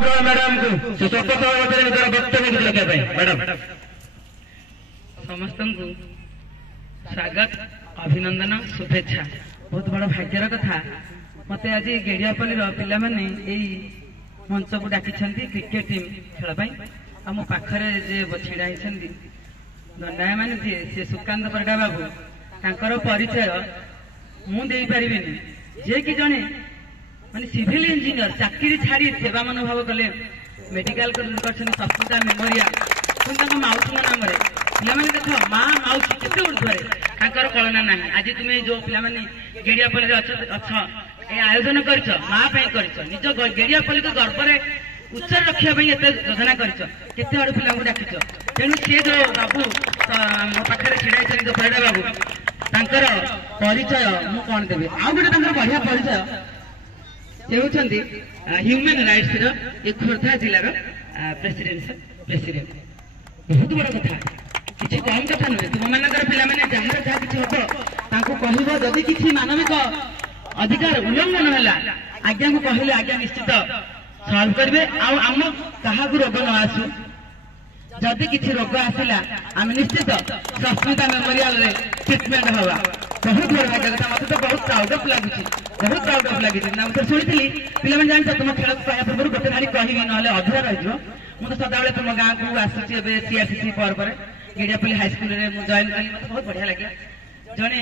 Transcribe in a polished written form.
Madam को स्वतंत्र वक्तव्य रखा मैडम समस्त स्वागत अभिनंदन शुभेच्छा। बहुत बड़ भाग्यर कथा मत आज गेड़ियापल्ली पिला माने मंच को डाकी क्रिकेट टीम खेल आ मो पाखरे जे छिड़ा दंडाय मान सी सुकांत परिडा बाबू तांकर परिचय मुझे पारिनी जे कि जड़े माने सिविल इंजीनियर चाकरी छाड़ी सेवा मनोभाव कले मेडिकल सस्मिता मेमोरियल पुणी माउसी नाम पे देख माँ माउसी केते ऊर्ध्वे तांकर कलना ना आज तुम्हें जो पे गेड़ियापल्ली अच्छ आयोजन कर माँ निज गेड़ियापल्ली को गर्व उच्चर रखापी एत योजना करते आड़ पिला डाकिच तेणु सी जो बाबू मो पाखे छिड़ा जो परिडा बाबू तांकर परिचय मु कौन देवी आउ गोटे बढ़िया परिचय से होती ह्यूमन राइट्स खोर्धा जिलार प्रेसिडेंट बहुत बड़ कथा किसी कम कथा नुहे तुम मानकर पे जार जहाँ किसी हम कह जदि किसी मानविक अधिकार उल्लंघन है आज्ञा को कहले आज्ञा निश्चित सल्व करेंगे आम क्या रोग न आसू जदि किसी रोग आसला आम निश्चित सस्मिता मेमोरियल ट्रिटमेंट हवा बहुत बड़ भाग्य कथा मत तो बहुत प्राउड अफ लगे बहुत प्राउड अफ लगे तो शुणी पे जान तुम खेल पाया पूर्व गोटे भारी कहबी ना अधूरा रही मुझे सदाबे तुम गाँव को आसूसी सीआरसीसी पर गेड़ियापल्ली हाईस्कल में जॉइन कली मतलब बहुत बढ़िया लगे जड़े